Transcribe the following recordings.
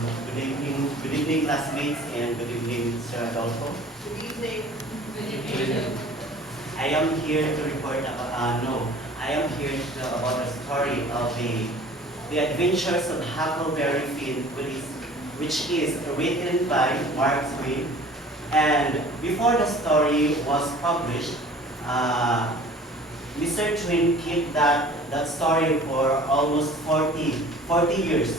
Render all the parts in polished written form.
Good evening, classmates, and good evening, Mr. Adolfo. Good evening. Good evening. I am here to report about, I am here to tell about the story of the adventures of Huckleberry Finn, which is written by Mark Twain. And before the story was published, Mr. Twain kept that story for almost 40 years.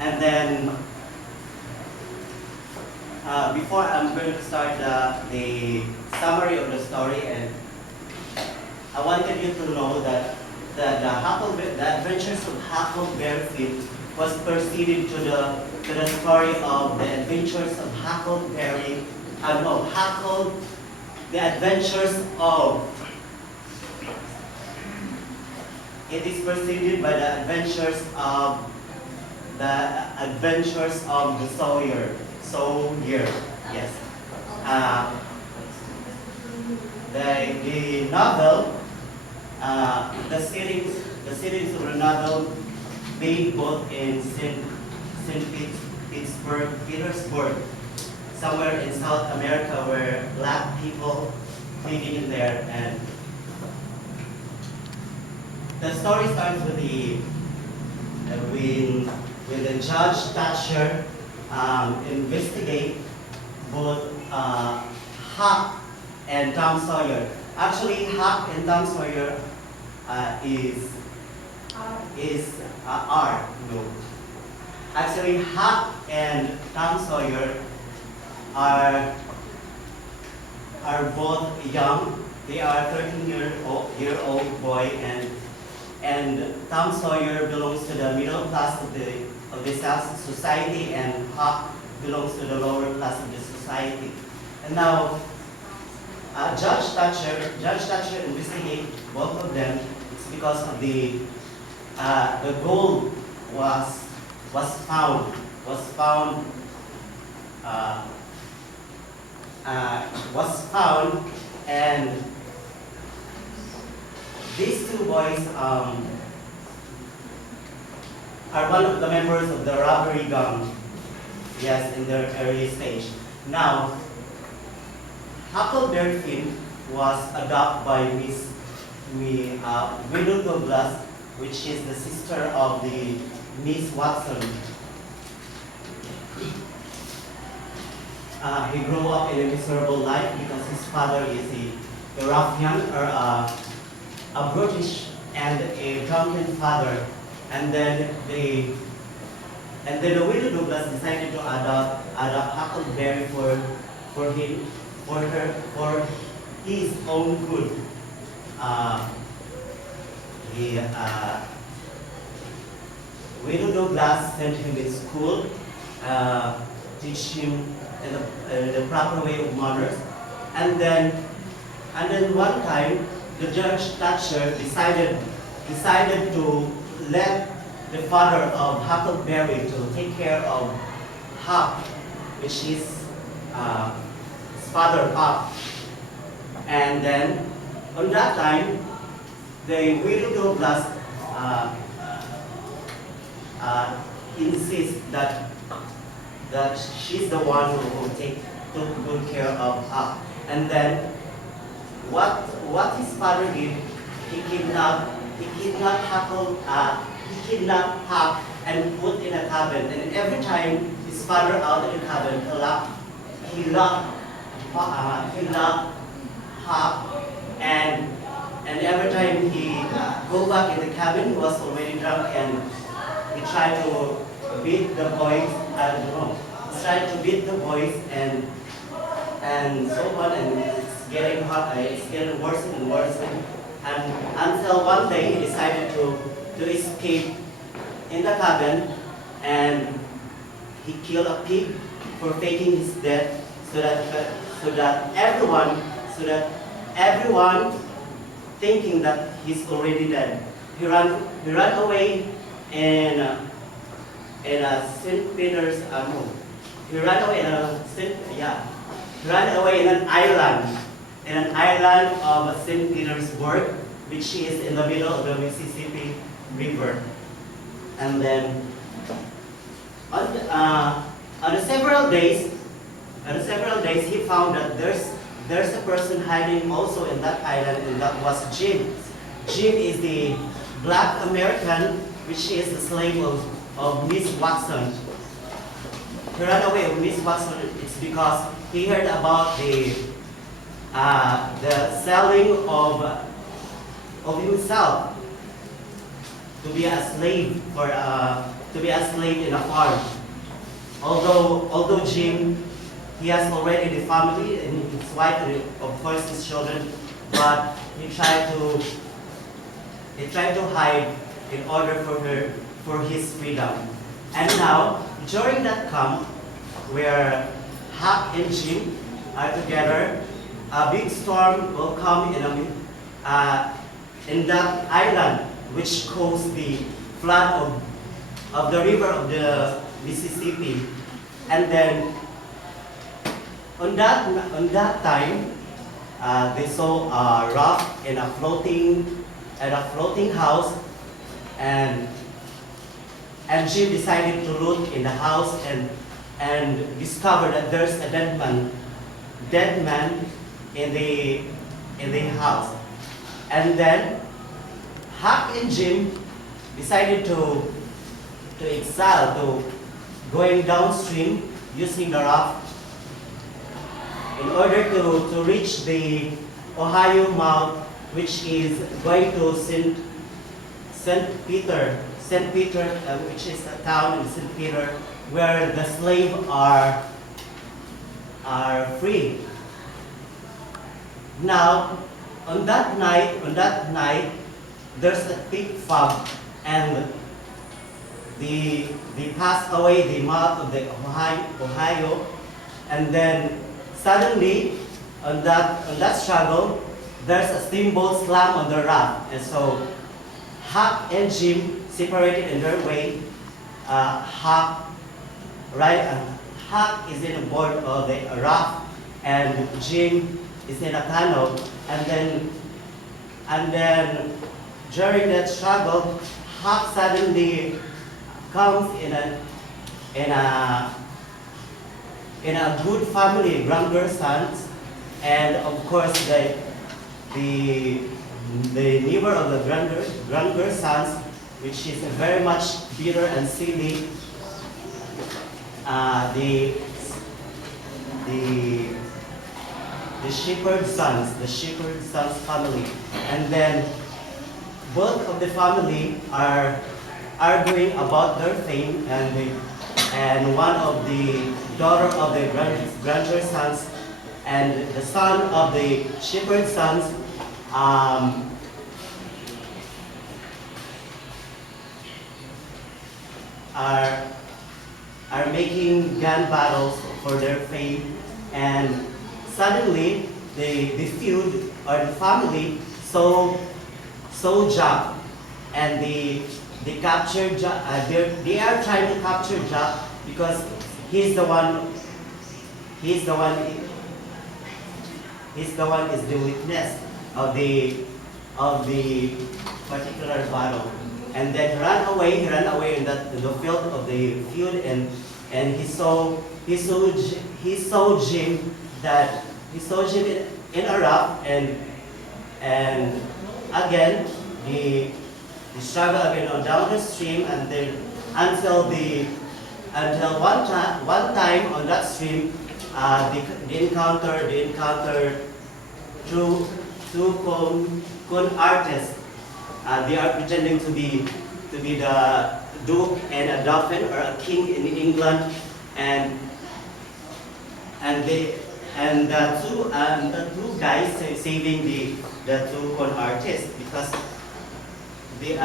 And then, before I'm going to start the summary of the story, and I wanted you to know that the adventures of Huckleberry Finn was preceded to the story of the adventures of the adventures of. It is preceded by the adventures of the Sawyer. Yes. The novel, the series of the novel made both in Petersburg, somewhere in South America, where black people living in there. And the story starts with the Judge Thatcher investigate both Huck and Tom Sawyer. Actually, Huck and Tom Sawyer is R. No. Actually, Huck and Tom Sawyer are both young. They are 13-year-old boy, and Tom Sawyer belongs to the middle class of the society, and Huck belongs to the lower class of the society. And now, Judge Thatcher investigate both of them. It's because of the gold was found, and these two boys are one of the members of the robbery gang. Yes, in their early stage. Now, Huckleberry Finn was adopted by Widow Douglas, which is the sister of the Miss Watson. He grew up in a miserable life because his father is a ruffian, or a brutish and a drunken father. And then the Widow Douglas decided to adopt Huckleberry for his own good. Widow Douglas sent him to school, teach him the proper way of manners, and then one time the Judge Thatcher decided to let the father of Huckleberry to take care of Huck, which is his father Huck. And then on that time, the Widow Douglas insists that she's the one who took good care of Huck. And then what his father did, he kidnapped Huck and put in a cabin. And every time his father out of the cabin, he locked Huck, and every time he go back in the cabin, he was already drunk, and he tried to beat the boys. He tried to beat the boys and so on, and it's getting hot. It's getting worse and worse. And until one day he decided to escape in the cabin, and he killed a pig for faking his death, so that everyone thinking that he's already dead. He ran away in St. Peter's. He ran away in an island of St. Petersburg, which is in the middle of the Mississippi River. And then On the several days, he found that there's a person hiding also in that island, and that was Jim. Jim is the black American, which is the slave of Miss Watson. He ran away with Miss Watson. It's because he heard about the selling of himself to be a slave in a farm. Although Jim, he has already the family and his wife and of course his children, but he tried to hide in order for his freedom. And now during that camp where Huck and Jim are together, a big storm will come in that island, which caused the flood of the river of the Mississippi. And then on that time, they saw a raft and a floating house, and Jim decided to look in the house and discovered that there's a dead man in the house. And then Huck and Jim decided to exile, to going downstream using the raft in order to reach the Ohio mouth, which is going to St. Peter, which is a town in St. Peter where the slaves are free. Now, on that night, there's a thick fog, and they passed away the mouth of the Ohio, and then suddenly, on that struggle, there's a steamboat slammed on the raft, and so Huck and Jim separated in their way. Huck is in board of the raft, and Jim is in a canoe, and then during that struggle, Huck suddenly comes in a good family, younger sons, and of course the neighbor of the younger sons, which is very much bitter and silly, the shepherd sons family, and then both of the family are arguing about their fame, and one of the daughter of the grandeur sons and the son of the shepherd sons are making gun battles for their fame, and suddenly the feud or the family so Jack, and they captured Jack. They are trying to capture Jack because he's the one is the witness of the particular battle, and then he ran away in the field of the feud, and he saw Jim in a raft, and again the struggle again on down the stream, and then until one time on that stream they encounter two con artists. They are pretending to be the duke and a dauphin or a king in England, and the two guys saving the two con artists, because they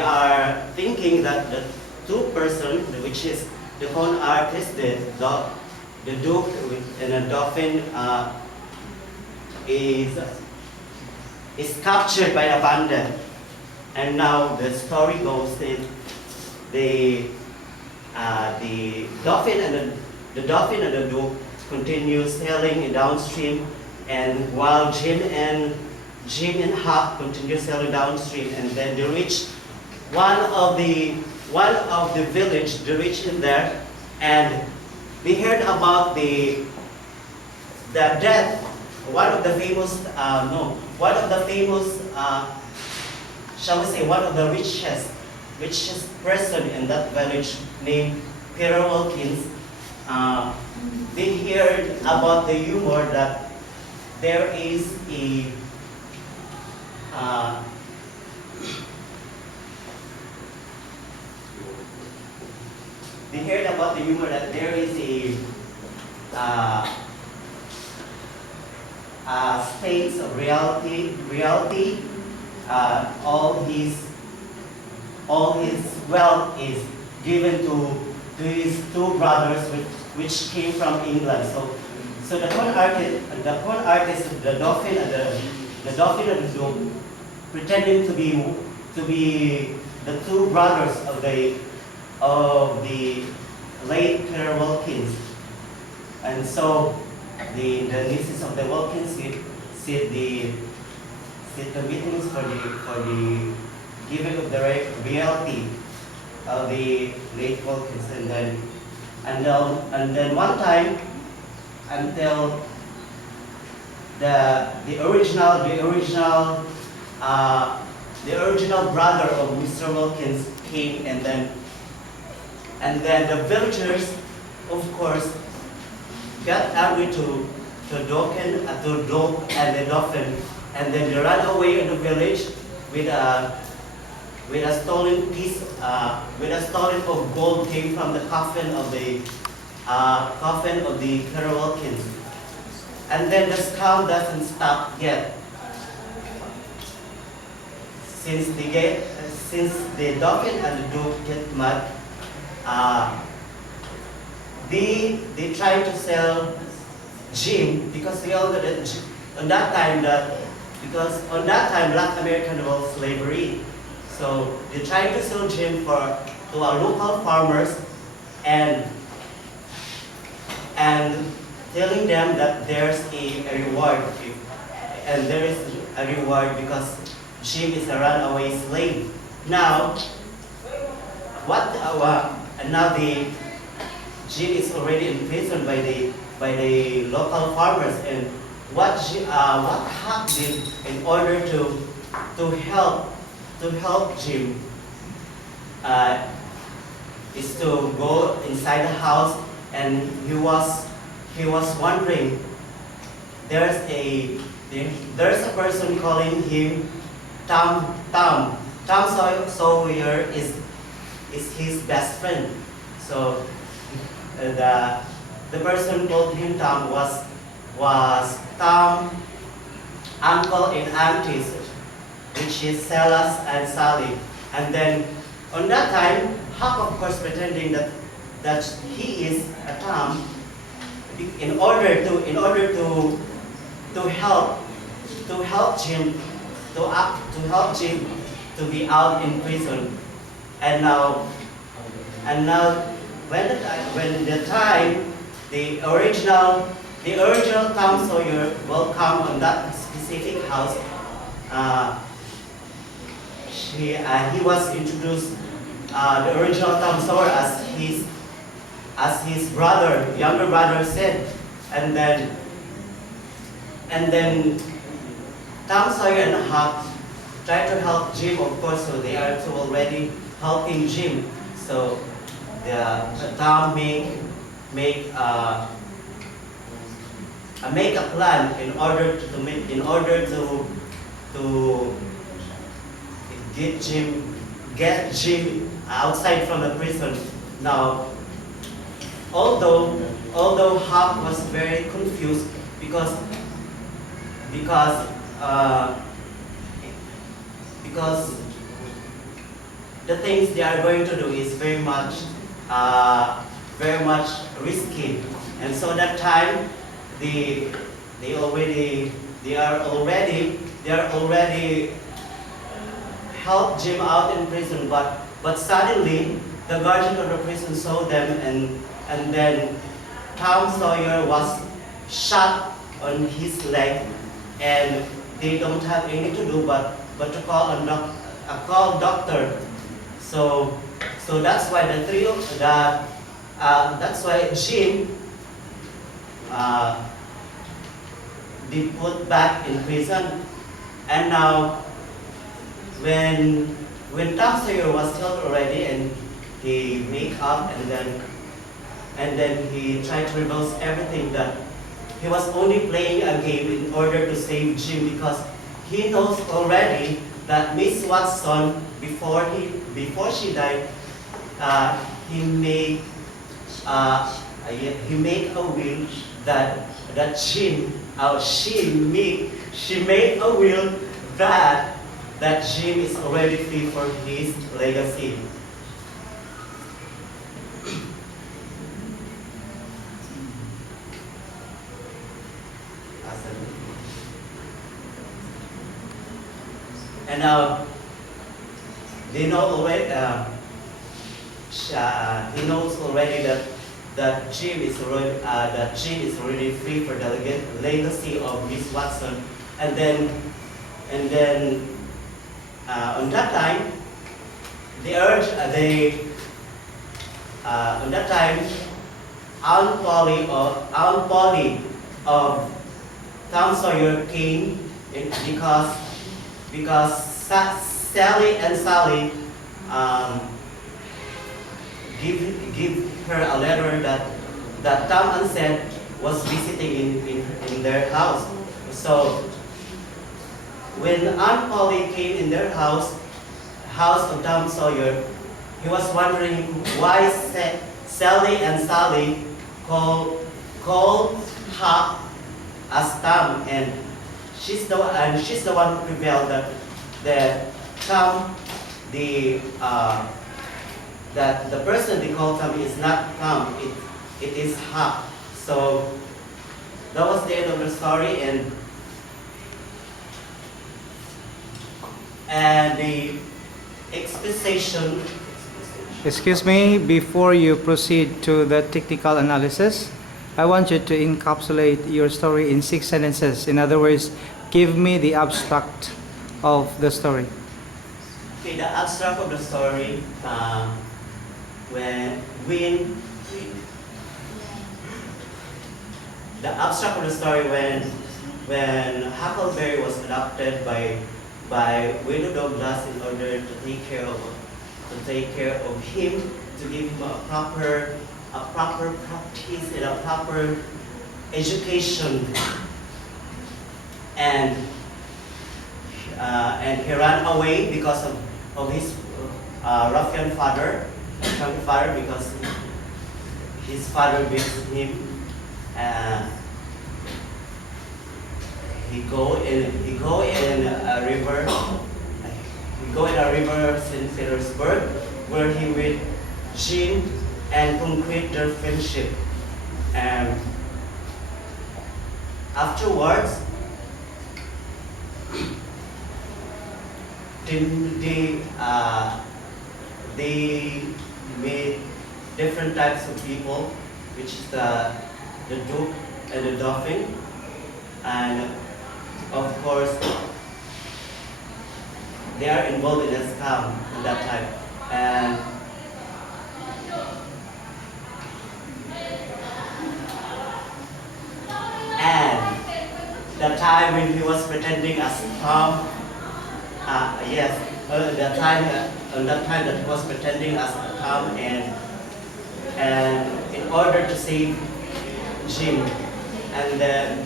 are thinking that the two person, which is the con artist, the duke and a dauphin, is captured by a bandit. And now the story goes that the dauphin and the duke continue sailing downstream, and while Jim and Huck continue sailing downstream, and then they reach one of the one of the village, they reached in there, and we heard about the death, one of the famous, no, one of the famous, shall we say, one of the richest person in that village named Peter Wilkins. They heard about the humor that there is a they heard about the humor that there is a states of reality. All his wealth is given to his two brothers, which came from England. So the con artist, the Dauphin and the Duke, pretending to be the two brothers of the late Peter Wilkins, and so the nieces of the Wilkins sit the meetings for the giving of the reality of the late Wilkins, and then one time until the original brother of Mr. Wilkins came, and then the villagers, of course, got angry to Duke and the Dauphin, and then they ran away in the village with a stolen piece, with a stolen of gold came from the coffin of the Peter Wilkins. And then the scam doesn't stop yet. Since the Dauphin and the Duke get mad, they try to sell Jim, because we all know that on that time Black American was slavery. So they try to sell Jim to our local farmers and telling them that there's a reward, and there is a reward because Jim is a runaway slave. Now, now the Jim is already in prison by the local farmers, and what Huck did in order to help Jim is to go inside the house, and he was wondering, there's a person calling him Tom. Tom Sawyer is his best friend. So the person called him Tom was Tom, uncle and aunties, which is Silas and Sally. And then on that time, Huck, of course, pretending that he is a Tom, in order to help Jim to be out in prison. And now when the original Tom Sawyer will come on that specific house, he was introduced, the original Tom Sawyer, as his younger brother said, and then Tom Sawyer and Huck try to help Jim, of course, so they are two already helping Jim. So Tom make a plan in order to get Jim outside from the prison. Now, although Huck was very confused because the things they are going to do is very much risky, and so that time they are already helped Jim out in prison, but suddenly the guardian of the prison saw them, and then Tom Sawyer was shot on his leg, and they don't have anything to do but to call a doctor. So So that's why that's why Jim be put back in prison. And now, when Tom Sawyer was killed already, and he make up, and then he tried to reverse everything, that he was only playing a game in order to save Jim, because he knows already that Miss Watson, before she died, he made a will that she made a will that Jim is already free for his legacy. And they know already. He knows already that Jim is already free for the legacy of Miss Watson. And then on that time, Aunt Polly of Tom Sawyer came because Sally give her a letter that Tom and Seth was visiting in their house. So when Aunt Polly came in their house of Tom Sawyer, he was wondering why Sally and Sally called Huck as Tom, and she's the one who prevailed that Tom, that the person they call Tom is not Tom, it is Huck. So that was the end of the story, and the exposition. Excuse me, before you proceed to the technical analysis, I want you to encapsulate your story in 6 sentences. In other words, give me the abstract of the story. Okay, the abstract of the story, the abstract of the story when Huckleberry was adopted by Widow Douglas in order to take care of him, to give him a proper practice and a proper education, and he ran away because of his ruffian father, because his father beat him. He go in a river St. Petersburg, where he with Jim and concrete their friendship. And afterwards, they made different types of people, which is the Duke and the Dauphin, and of course they are involved in a scam at that time. And the time when he was pretending as Tom, that time that he was pretending as Tom, and in order to save Jim, and then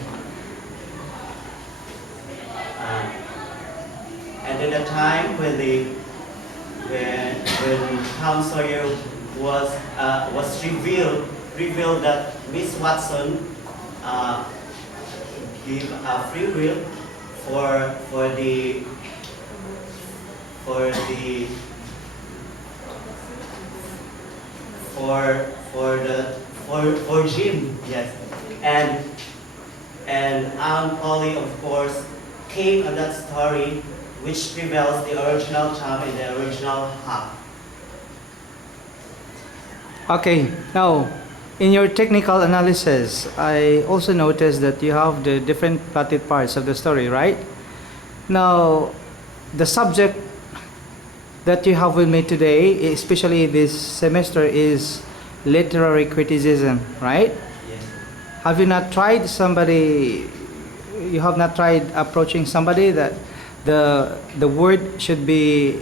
the time when Tom Sawyer was revealed that Miss Watson give a free will for Jim, yes, and Aunt Polly, of course, came on that story, which prevails the original Tom and the original Huck. Okay, now in your technical analysis, I also noticed that you have the different plotted parts of the story, right? Now, the subject that you have with me today, especially this semester, is literary criticism, right? Yes. Have you not tried somebody, you have not tried approaching somebody that the word should be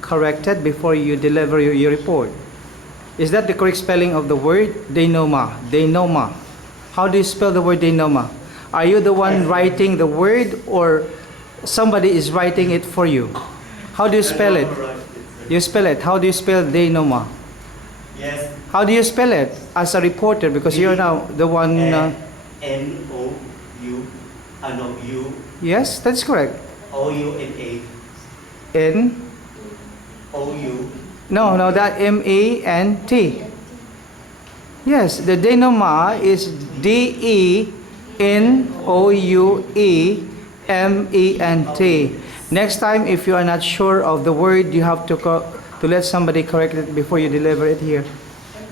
corrected before you deliver your report? Is that the correct spelling of the word? Denoma. Denoma. How do you spell the word denoma? Are you the one writing the word or somebody is writing it for you? How do you spell it? You spell it. How do you spell denoma? Yes. How do you spell it as a reporter? Because you're now the one. N-O-U. No, U. Yes, that's correct. O-U-N-A. N. O-U. No, that M-E-N-T. Yes, the denoma is D-E-N-O-U-E-M-E-N-T. Next time, if you are not sure of the word, you have to let somebody correct it before you deliver it here.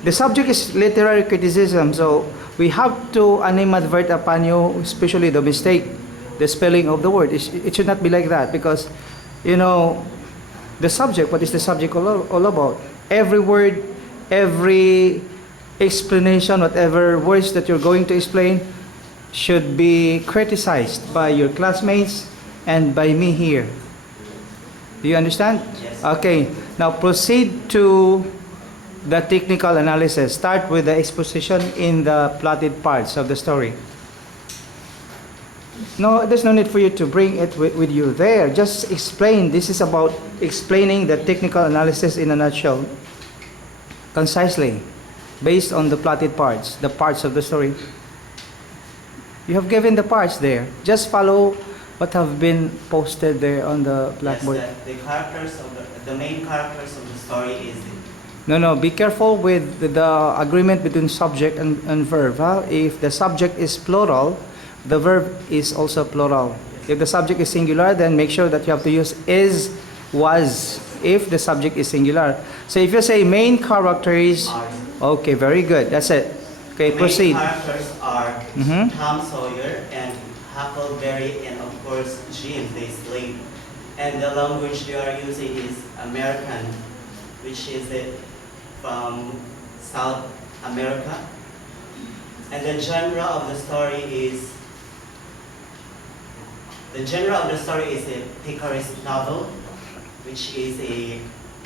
The subject is literary criticism, so we have to animadvert upon you, especially the mistake, the spelling of the word. It should not be like that because, you know, the subject, what is the subject all about? Every word, every explanation, whatever words that you're going to explain should be criticized by your classmates and by me here. Do you understand? Yes. Okay, now proceed to the technical analysis. Start with the exposition in the plotted parts of the story. No, there's no need for you to bring it with you there. Just explain. This is about explaining the technical analysis in a nutshell, concisely, based on the plotted parts, the parts of the story. You have given the parts there. Just follow what have been posted there on the blackboard. Yes, the characters of the main characters of the story is. No, be careful with the agreement between subject and verb. Huh? If the subject is plural, the verb is also plural. If the subject is singular, then make sure that you have to use is, was, if the subject is singular. So if you say main characters, okay, very good. That's it. Okay, The proceed. main characters are Mhm. Tom Sawyer and Huckleberry and of course Jim, the slave. And the language they are using is American, which is from South America. And the genre of the story is a picaresque novel, which is a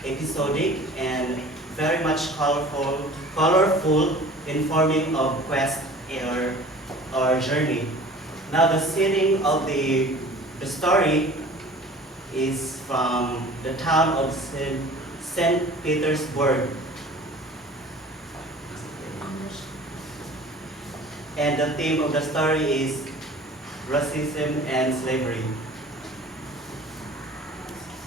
episodic and very much colorful, informing of quest or journey. Now the setting of the story is from the town of St. Petersburg. And the theme of the story is racism and slavery.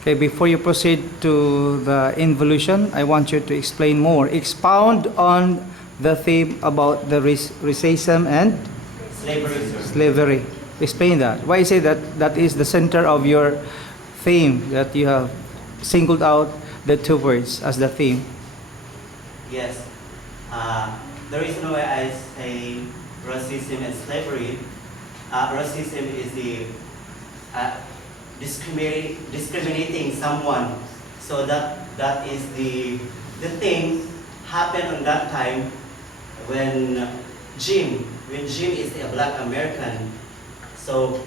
Okay, before you proceed to the involution, I want you to explain more. Expound on the theme about the racism and Slavery, sir. slavery. Explain that. Why is it that is the center of your theme, that you have singled out the two words as the theme? Yes. The reason why I say racism and slavery, racism is the discriminating someone. So that is the thing happened on that time when Jim is a black American. So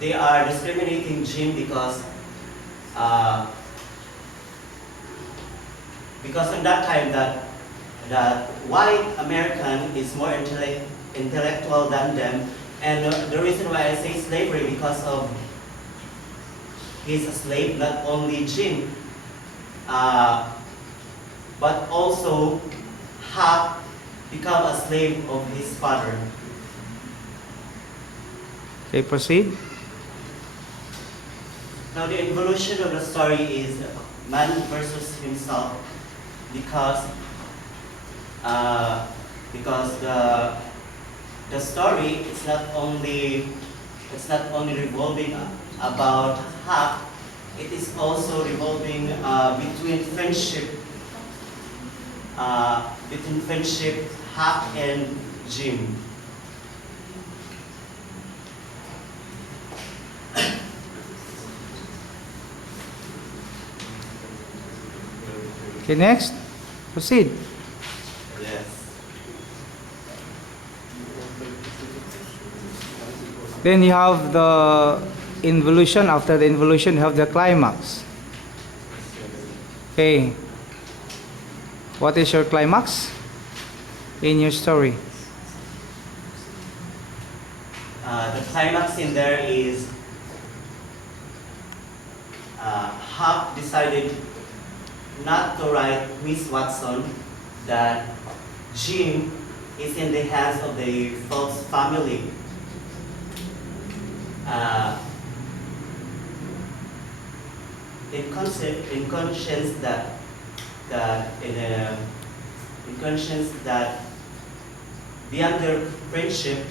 they are discriminating Jim because on that time that white American is more intellectual than them, and the reason why I say slavery because of he's a slave, not only Jim, but also Huck become a slave of his father. Okay, proceed. Now the evolution of the story is man versus himself because the story it's not only revolving about Huck, it is also revolving between friendship Huck and Jim. Okay, next. Proceed. Yes. Then you have the involution. After the involution, you have the climax. Okay. What is your climax in your story? The climax in there is Huck decided not to write Miss Watson that Jim is in the hands of the Fox family. In conscience that beyond their friendship,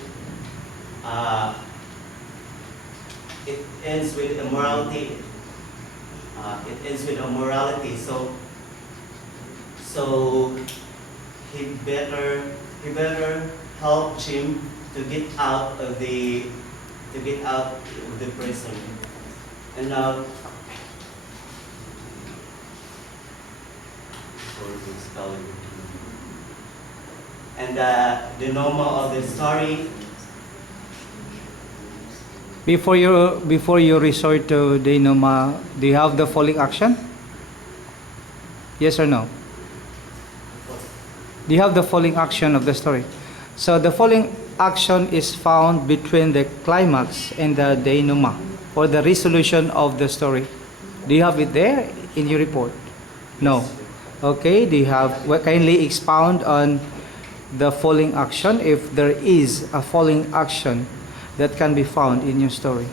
it ends with immorality. So he better help Jim to get out of the prison. And now, and the normal of the story. Before you resort to denouement, do you have the following action? Yes or no? Do you have the following action of the story? So the following action is found between the climax and the denouement, or the resolution of the story. Do you have it there in your report? No. Okay. Do you have? Well, kindly expound on the following action, if there is a following action that can be found in your story.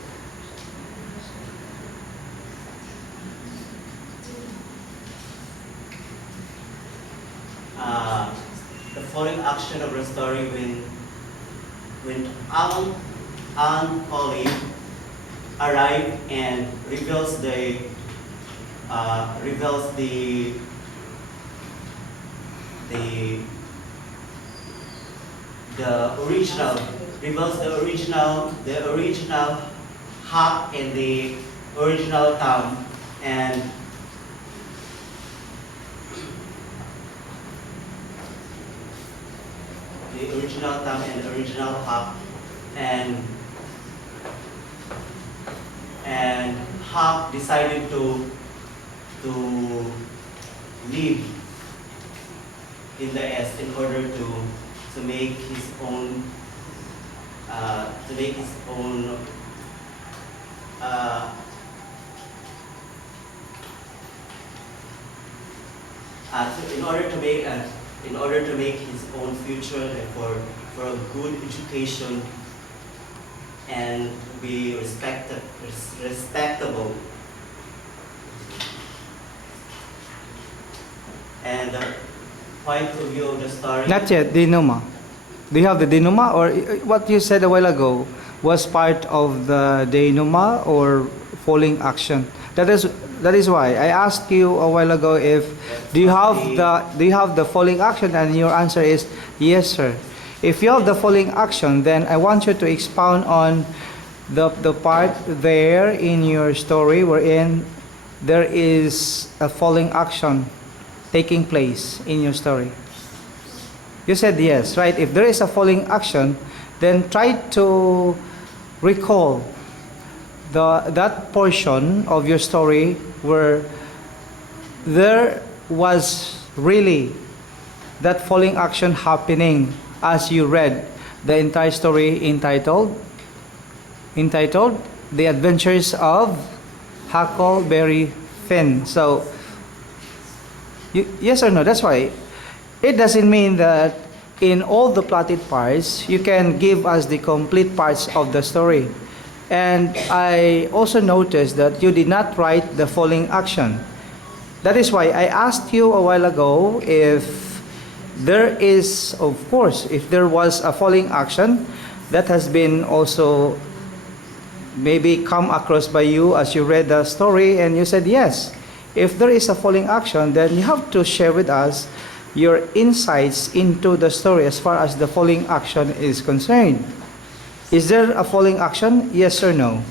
The following action of the story when Aunt Polly arrived and reveals the original Huck and the original town, and the original Huck, and Huck decided to live in the S in order to make his own in order to make his own future, like for a good education and be respectable. And the point of view of the story. Not yet, denouement. Do you have the denouement, or what you said a while ago was part of the denouement or following action? That is why I asked you a while ago if do you have the following action, and your answer is yes, sir. If you have the following action, then I want you to expound on the part there in your story wherein there is a following action taking place in your story. You said yes, right? If there is a following action, then try to recall that portion of your story where there was really that following action happening as you read the entire story entitled The Adventures of Huckleberry Finn. So yes or no? That's why it doesn't mean that in all the plotted parts you can give us the complete parts of the story. And I also noticed that you did not write the following action. That is why I asked you a while ago if there is, of course, if there was a following action that has been also maybe come across by you as you read the story, and you said yes. If there is a following action, then you have to share with us your insights into the story as far as the following action is concerned. Is there a following action? Yes or no?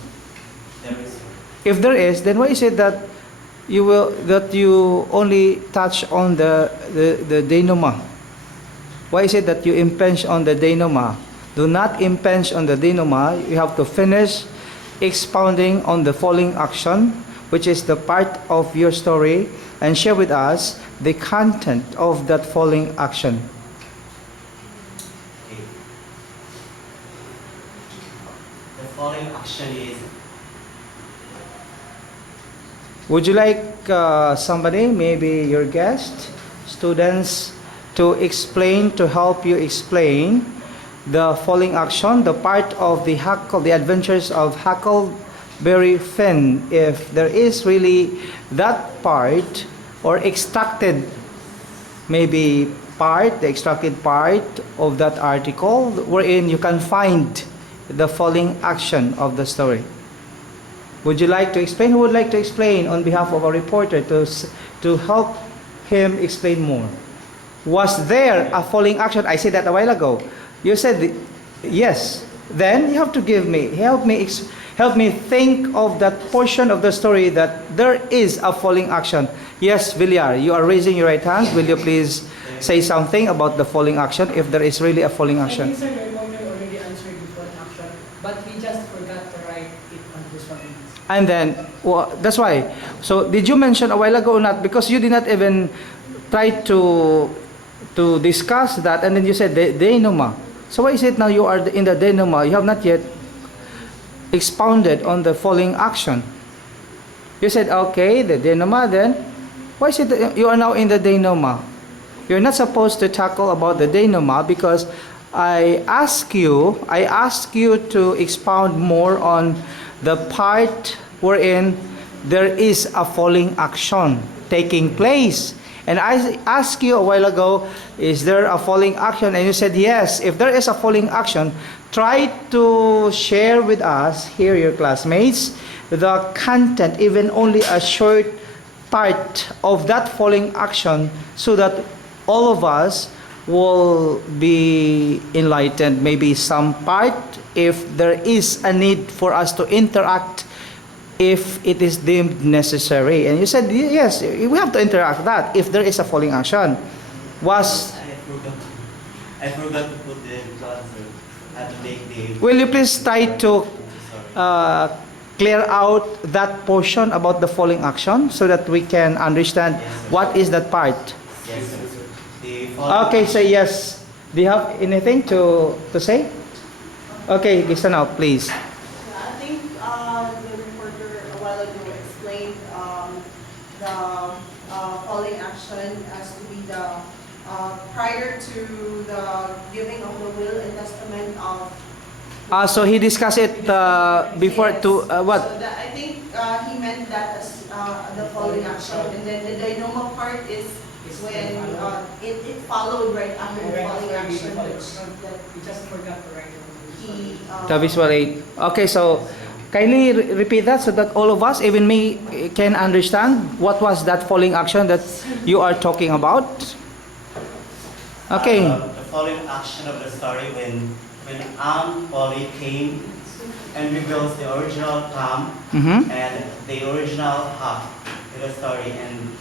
There is. If there is, then why is it that you only touch on the denouement? Why is it that you impinge on the denouement? Do not impinge on the denouement. You have to finish expounding on the following action, which is the part of your story, and share with us the content of that following action. Okay. The following action is, Would you like somebody, maybe your guest, students, to explain, to help you explain the following action, the part of the adventures of Huckleberry Finn, if there is really that part or extracted maybe part, the extracted part of that article wherein you can find the following action of the story. Would you like to explain? Who would like to explain on behalf of a reporter to help him explain more? Was there a following action? I said that a while ago. You said yes. Then you have to help me think of that portion of the story that there is a following action. Yes, Villar, you are raising your right hand. Will you please say something about the following action, if there is really a following I action? think Sir Raymond already answered the following action, but he just forgot to write it on this one. And then, well, that's why. So, did you mention a while ago or not? Because you did not even try to discuss that, and then you said denouement. So, why is it now you are in the denouement? You have not yet expounded on the following action. You said, okay, the denouement, then why is it that you are now in the denouement? You're not supposed to tackle about the denouement because I ask you to expound more on the part wherein there is a following action taking place. And I asked you a while ago, is there a following action? And you said yes. If there is a following action, try to share with us, here your classmates, the content, even only a short part of that following action, so that all of us will be enlightened. Maybe some part, if there is a need for us to interact, if it is deemed necessary. And you said, yes, we have to interact that if there is a following action. I forgot to put the answer and to make the. Will you please try to clear out that portion about the following action so that we can understand what is that part? Yes, sir. Okay, say yes. Do you have anything to say? Okay, listen out, please. Yeah, I think the reporter a while ago explained the following action as to be the prior to the giving of the will and testament of. So he discussed it before Yes. to what? So that, I think he meant that as the following action, and then the denouement part is when it followed right after the following action, which that He just forgot to write it on this one. he. The visual aid. Okay, so kindly repeat that so that all of us, even me, can understand what was that following action that you are talking about. Okay. The following action of the story when Aunt Polly came and reveals the original Tom Mm-hmm. and the original Huck in the story, and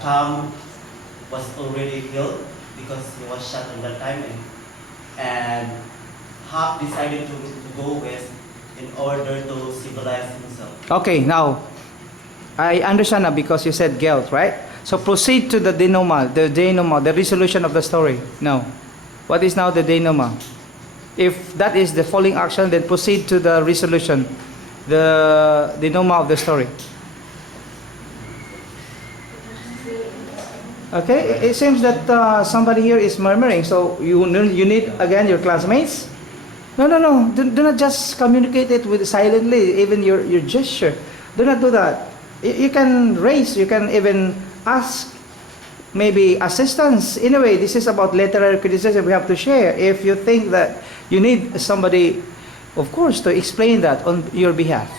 Tom was already killed because he was shot at that time, and Huck decided to go west in order to civilize himself. Okay, now I understand now because you said guilt, right? So proceed to the denouement, the resolution of the story. Now, what is now the denouement? If that is the following action, then proceed to the resolution, the denouement of the story. Okay, it seems that somebody here is murmuring. So you need again your classmates. No. Do not just communicate it with silently. Even your gesture. Do not do that. You can raise. You can even ask maybe assistance. Anyway, this is about literary criticism. We have to share. If you think that you need somebody, of course, to explain that on your behalf.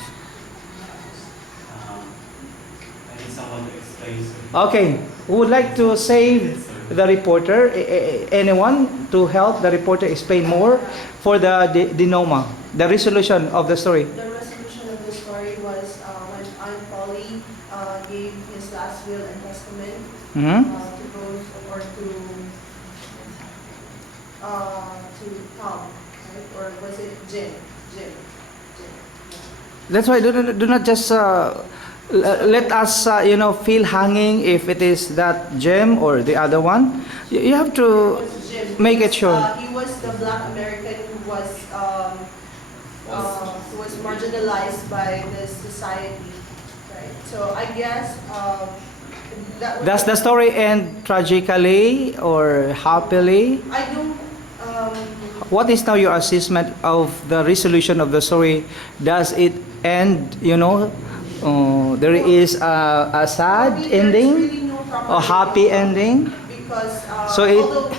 I need someone to explain. Okay, who would like to save the reporter? Anyone to help the reporter explain more for the denouement, The resolution of the story. The resolution of the story was when Aunt Polly gave his last will and testament Mhm. to both or to Tom, right? Or was it Jim? Jim. That's why do not just let us feel hanging if it is that gem or the other one. You have It to was Jim. make it sure. He was the Black American who was marginalized by the society, right? So I guess that Does the story end tragically or happily? I don't. What is now your assessment of the resolution of the story? Does it end, there is a sad For me, there's ending really no proper or happy ending ending? because So it- although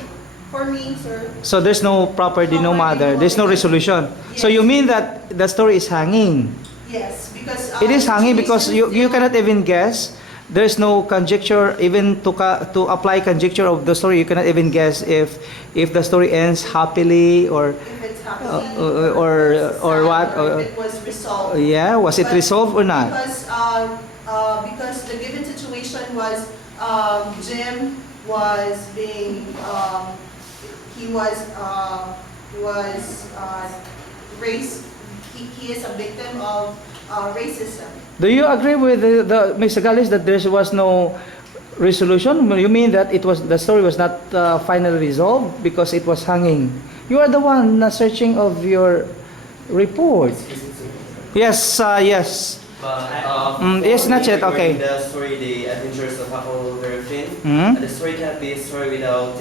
for me, sir, So there's no proper denouement there. There's no resolution. So you mean that the story is hanging? yes, because It is hanging because you cannot even guess. There's no conjecture even to apply conjecture of the story. You cannot even guess if the story ends happily or if it's happy or what, or if it was resolved. yeah, was it But resolved or not? Because the given situation was Jim was being he was race. He is a victim of racism. Do you agree with the Mr. Gallis that there was no resolution? You mean that the story was not finally resolved because it was hanging? You are the one searching of your report. Yes, yes. But yes, not yet, okay. The story, The Adventures of Huckleberry Finn. Mhm. The story cannot be a story without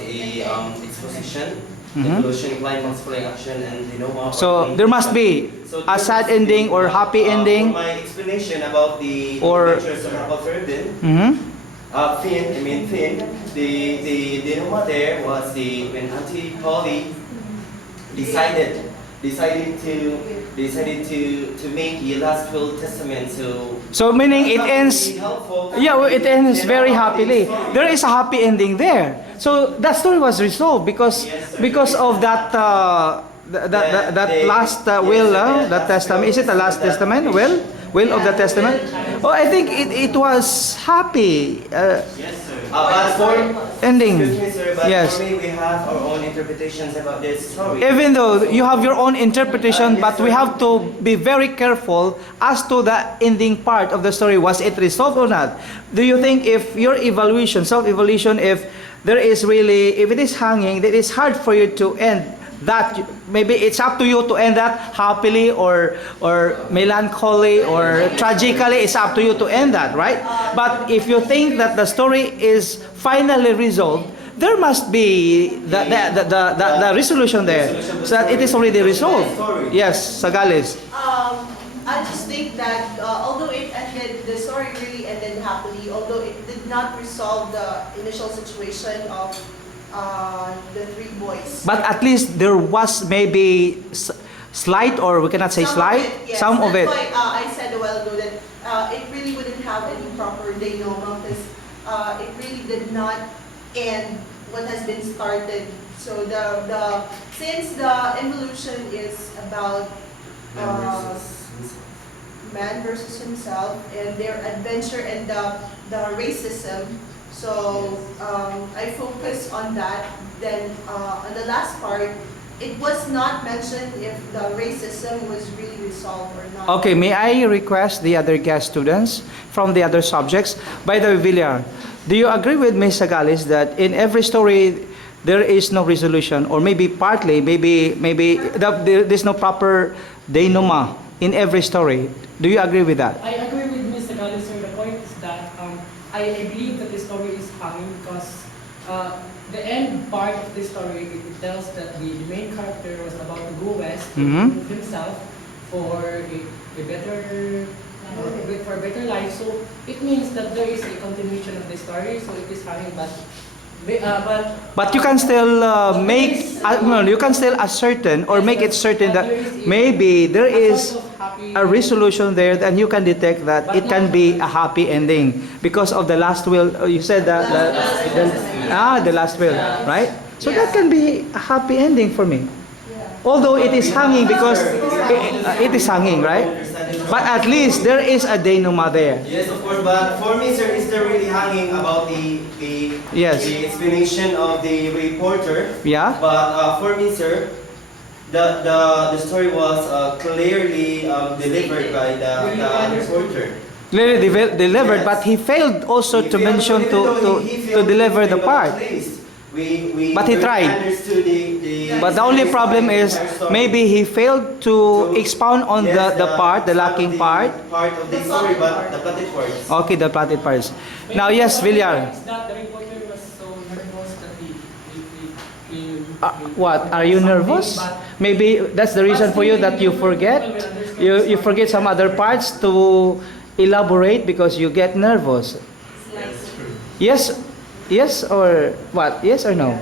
exposition, Mhm. evolution, climax, following action, and So there must be a sad ending or happy ending. For my explanation about the Or- Adventures of Huckleberry Finn, Mhm. Finn, the denouement there was when Auntie Polly decided to make the last will testament. So meaning it ends. Yeah, well, it ends very happily. There is a happy ending there. So that story was resolved because of that that last will, that testament. Is it the last testament? Will of the testament? Oh, I think it was happy Yes, sir. But for ending. Excuse me, sir, but Yes. for me, we have our own interpretations about this story. Even though you have your own interpretation, but we have to be very careful as to the ending part of the story. Was it resolved or not? Do you think if your evaluation, self-evaluation, if there is really, if it is hanging, that it's hard for you to end that? Maybe it's up to you to end that happily or melancholy or tragically. It's up to you to end that, right? But if you think that the story is finally resolved, there must be the resolution there, so that it is already resolved. Yes, Sagales. I just think that although it ended, the story really ended happily, although it did not resolve the initial situation of the three boys. But at least there was maybe slight, or we cannot say slight, Yes. some of it. That's why I said a while ago that it really wouldn't have any proper denouement because it really did not end what has been started. So since the evolution is about man versus himself and their adventure and the racism. So I focus on that. Then on the last part, it was not mentioned if the racism was really resolved or not. Okay, may I request the other guest students from the other subjects? By the way, Villar, do you agree with Ms. Sagales that in every story there is no resolution, or maybe partly, maybe there's no proper denouement in every story? Do you agree with that? I agree with Mr. Gales, sir. The point is that I believe that the story is hanging because the end part of the story, it tells that the main character was about to go west to Mhm. prove himself for a better life. So it means that there is a continuation of the story. So it is hanging, but But you can still you can still ascertain or make it certain that maybe there is a resolution there, and you can detect that it can be a happy ending because of the last will. You said that the last will, right? So that can be a happy ending for me. Yeah. Although it is hanging because it is hanging, right? But at least there is a denouement there. Yes, of course, but for me, sir, is there really hanging about the Yes. the explanation of the reporter? Yeah? But for me, sir, the story was clearly delivered by the reporter. Clearly delivered, but he failed also to mention to deliver the part. But he tried. Understood the But the only problem is maybe he failed to expound on Yes, the part, the lacking part. Part of the story, but the plotted parts. Okay, the platted parts. Now, yes, Villar. Is that the reporter was so nervous that he What? Are you nervous? Maybe that's the reason for you that you forget. You forget some other parts to elaborate because you get nervous. Yes, yes or what? Yes or no?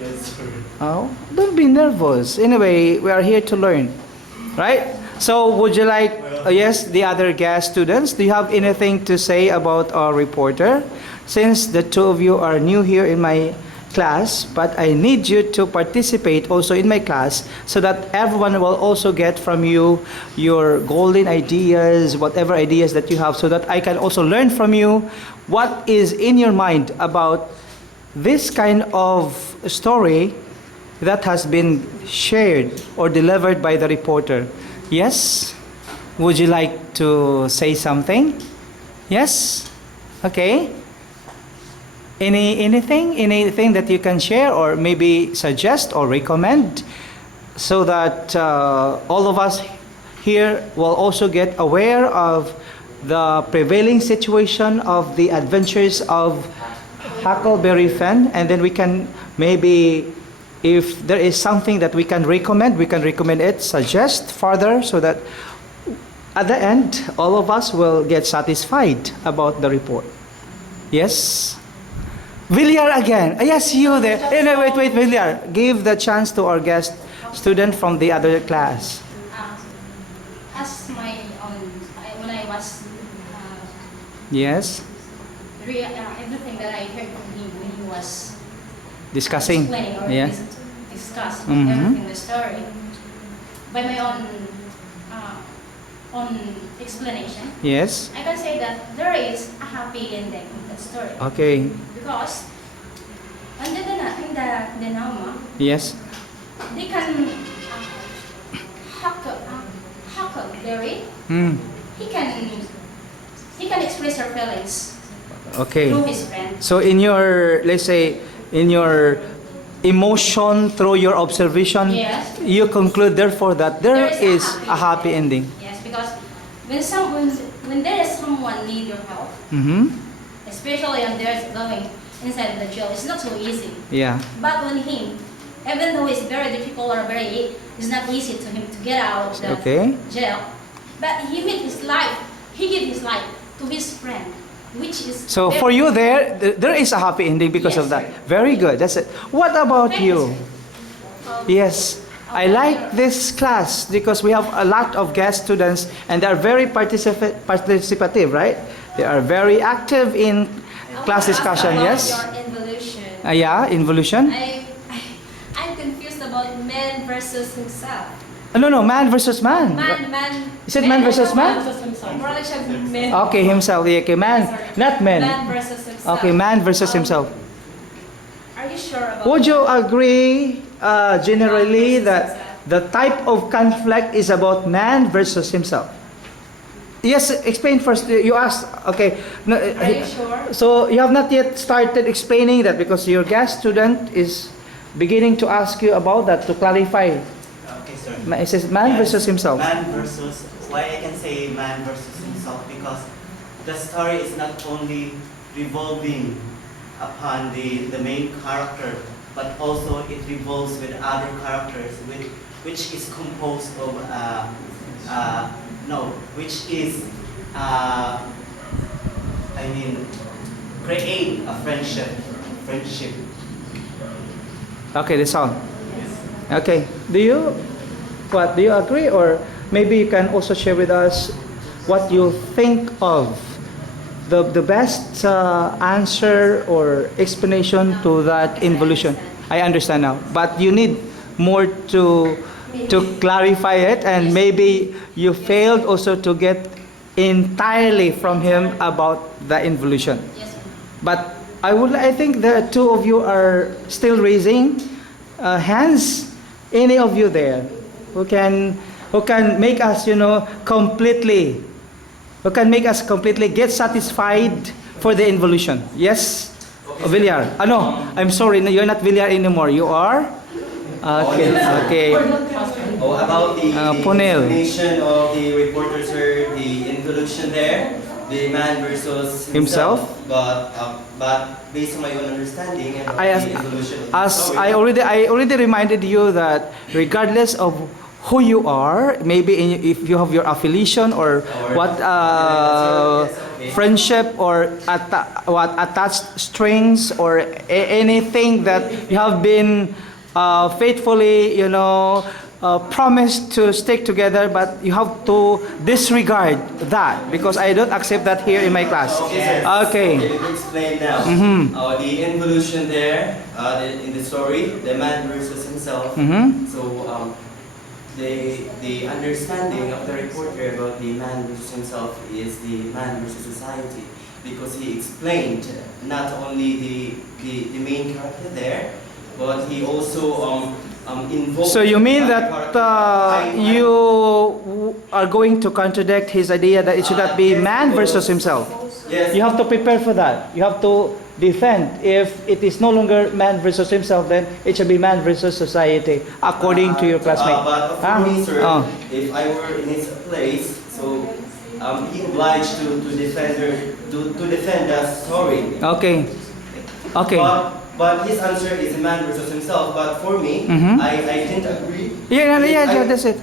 Yes, sir. Oh, don't be nervous. Anyway, we are here to learn, right? So, would you like? Yes, the other guest students. Do you have anything to say about our reporter? Since the two of you are new here in my class, but I need you to participate also in my class so that everyone will also get from you your golden ideas, whatever ideas that you have, so that I can also learn from you what is in your mind about this kind of story that has been shared or delivered by the reporter. Yes? Would you like to say something? Yes? Okay. Anything that you can share or maybe suggest or recommend so that all of us here will also get aware of the prevailing situation of the adventures of Huckleberry Finn, and then we can maybe, if there is something that we can recommend it, suggest further so that at the end all of us will get satisfied about the report. Yes? Villar again. Yes, you there. No, wait, Villar. Give the chance to our guest student from the other class. As my when I was Yes, everything that I heard from him when he was discussing. explaining or Yeah. discuss Mhm. everything the story by my own explanation. Yes. I can say that there is a happy ending in that story Okay. because under in the Nauma Yes. they can Huckleberry Hmm. he can express her feelings Okay. through his friend. So in your, let's say, in your emotion through your observation, Yes. you conclude therefore that there is a happy ending. Yes, because when there is someone need your help, Mm-hmm. especially when there's going inside the jail, it's not so easy. Yeah. But when him, even though it's very difficult or it's not easy to him to get out of the Okay. jail, but he gave his life to his friend, which is So very- for you there is a happy ending because of Yes, that. Very good. That's it. What about Thank you? you, sir. Yes. I like this class because we have a lot of guest students and they are very participative, right? They are very active in class discussion, About yes? Your involution. Yeah, involution. I'm confused about man versus himself. No, man versus man. Man. Is it man versus man? More like siya man. Okay, himself. Okay, man, not men. Man versus himself. Okay, man versus himself. Are you sure about Would you agree generally that the type of conflict is about man versus himself? Yes, explain first. You asked, okay. No, Are you sure? so you have not yet started explaining that because your guest student is beginning to ask you about that to clarify. Okay, sir. It says man Yes, versus himself. Man versus, why I can say man versus himself, because the story is not only revolving upon the main character, but also it revolves with other characters, which is composed of, which is, create a friendship. Okay, that's all. Yes. Okay. Do you agree, or maybe you can also share with us what you think of the best answer or explanation to that involution? I understand now, but you need more to to clarify it, and maybe you failed also to get entirely from him about the involution. Yes, sir. But I think the two of you are still raising hands. Any of you there who can make us, completely, who can make us completely get satisfied for the involution? Yes, Villar. No, I'm sorry, no, you're not Villar anymore. You are. Okay. Okay. About the Punel. explanation of the reporter, sir, the involution there, the man versus Himself? But based on my own understanding about I the involution of the As story, I already reminded you that regardless of who you are, maybe if you have your affiliation or what friendship or what attached strings or anything that you have been faithfully, promised to stick together, but you have to disregard that because I don't accept that here in my class. Okay. Let me explain now. The involution there in the story, the man versus himself. So the understanding of the reporter about the man versus himself is the man versus society, because he explained not only the main character there, but he also invoked. So you mean that I- you are going to contradict his idea that it should not be yes, man because- versus himself? Yes. You have to prepare for that. You have to defend. If it is no longer man versus himself, then it should be man versus society, according to your classmate. But Huh? for me, sir, Oh. if I were in his place, so he obliged to defend the story. Okay. Okay. But his answer is a man versus himself. But for me, Mhm. I didn't agree. Yeah, that's it.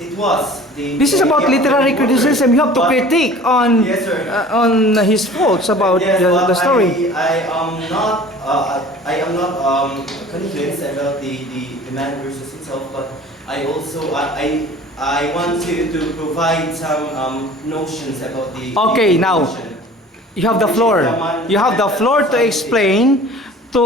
It was the. This is about literary criticism. You have to critique on Yes, sir. on his faults about Yes, the but story. I am not. I am not convinced about the man versus himself. But I also I want to provide some notions about the. Okay, the now. notion. You have the floor. You have the floor to explain, to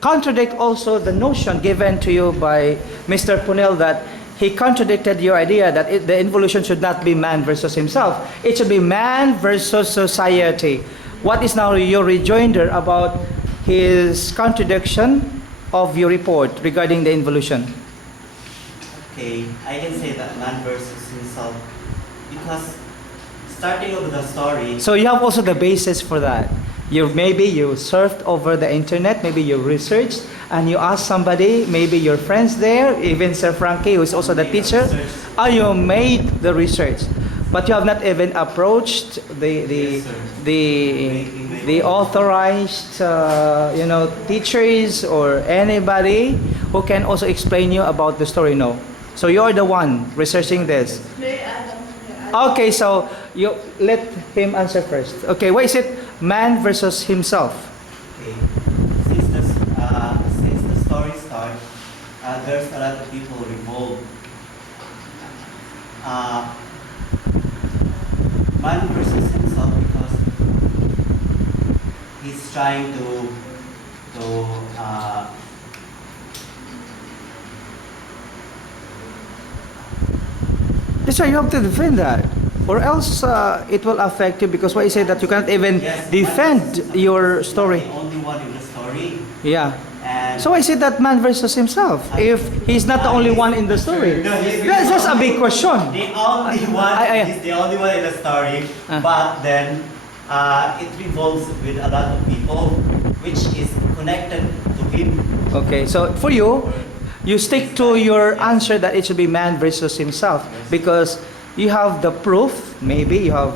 contradict also the notion given to you by Mr. Punel that he contradicted your idea that the involution should not be man versus himself. It should be man versus society. What is now your rejoinder about his contradiction of your report regarding the involution? Okay, I can say that man versus himself because starting with the story. So you have also the basis for that. Maybe you surfed over the internet, maybe you researched, and you asked somebody, maybe your friends there, even Sir Frankie, who is also the teacher, you made the research, but you have not even approached Yes, sir. the authorized, teachers or anybody who can also explain you about the story. No. So you're the one researching this. Okay, so you let him answer first. Okay, why is it man versus himself? Okay. Since the story starts, there's a lot of people involved. Man versus himself because he's trying to That's why you have to defend that. Or else it will affect you because why you say that you can't even Yes, defend your not story. the only one in the story. Yeah. And So I say that man versus himself. If he's not the only one in the story, that's just a big question. the only one he's the only one in the story, but then it revolves with a lot of people, which is connected to him. Okay, so for you, you stick to your answer that it should be man versus himself because you have the proof, maybe you have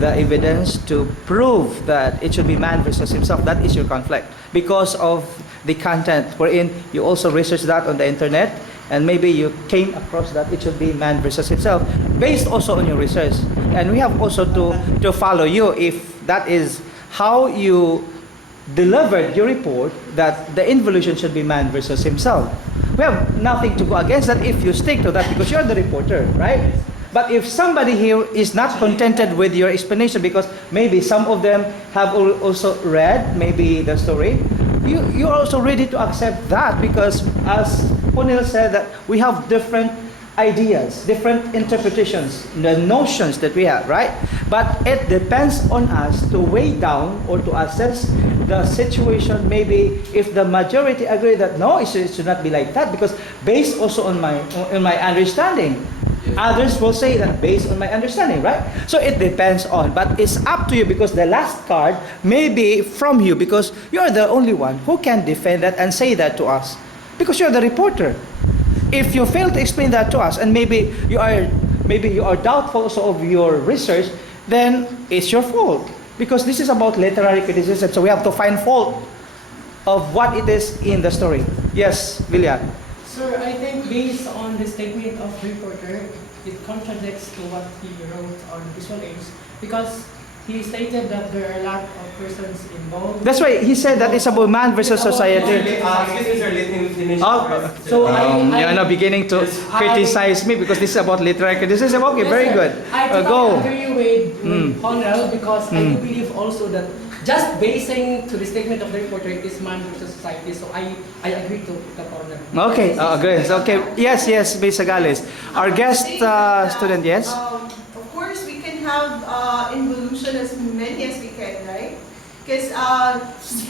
the evidence to prove that it should be man versus himself. That is your conflict because of the content wherein you also researched that on the internet and maybe you came across that it should be man versus himself based also on your research. And we have also to follow you if that is how you delivered your report that the involution should be man versus himself. We have nothing to go against that if you stick to that because you're the reporter, right? But if somebody here is not contented with your explanation because maybe some of them have also read maybe the story, you're also ready to accept that because as Punil said that we have different ideas, different interpretations, the notions that we have, right? But it depends on us to weigh down or to assess the situation. Maybe if the majority agree that no, it should not be like that, because based also on my understanding. Others will say that based on my understanding, right? So it depends on, but it's up to you, because the last card may be from you, because you're the only one who can defend that and say that to us, because you're the reporter. If you fail to explain that to us, and maybe you are doubtful also of your research, then it's your fault, because this is about literary criticism. So we have to find fault of what it is in the story. Yes, Villian. Sir, I think based on the statement of the reporter, it contradicts to what he wrote on Visual Aids, because he stated that there are a lot of persons involved. That's why he said that it's about man versus society. Excuse me, sir, let me finish. Oh, So you're now beginning to criticize me because this is about literary criticism. Okay, Yes, very sir. good. I totally Go. agree with Mm. Honor, because I do Mm. believe also that just basing to the statement of the reporter, it is man versus society. So I agree to the Honor. Okay, agree. Okay, yes, Ms. Sagales. Our guest student, yes? Of course, we can have involution as many as we can, right? Because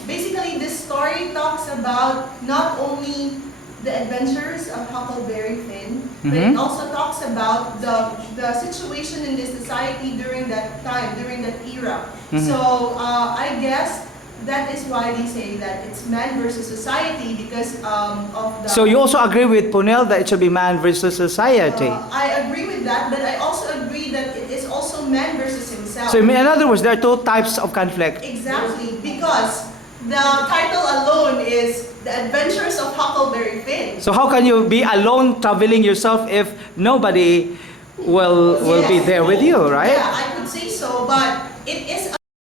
basically this story talks about not only the adventures of Huckleberry Finn, but it Mhm. also talks about the situation in the society during that time, during that era. Mhm. So I guess that is why they say that it's man versus society, because of the... So you also agree with Punel that it should be man versus society. I agree with that, but I also agree that it is also man versus himself. So in other words, there are two types of conflict. Exactly, because the title alone is The Adventures of Huckleberry Finn. So how can you be alone traveling yourself if nobody will be Yes. there with you, right? Yeah, I could say so, but it is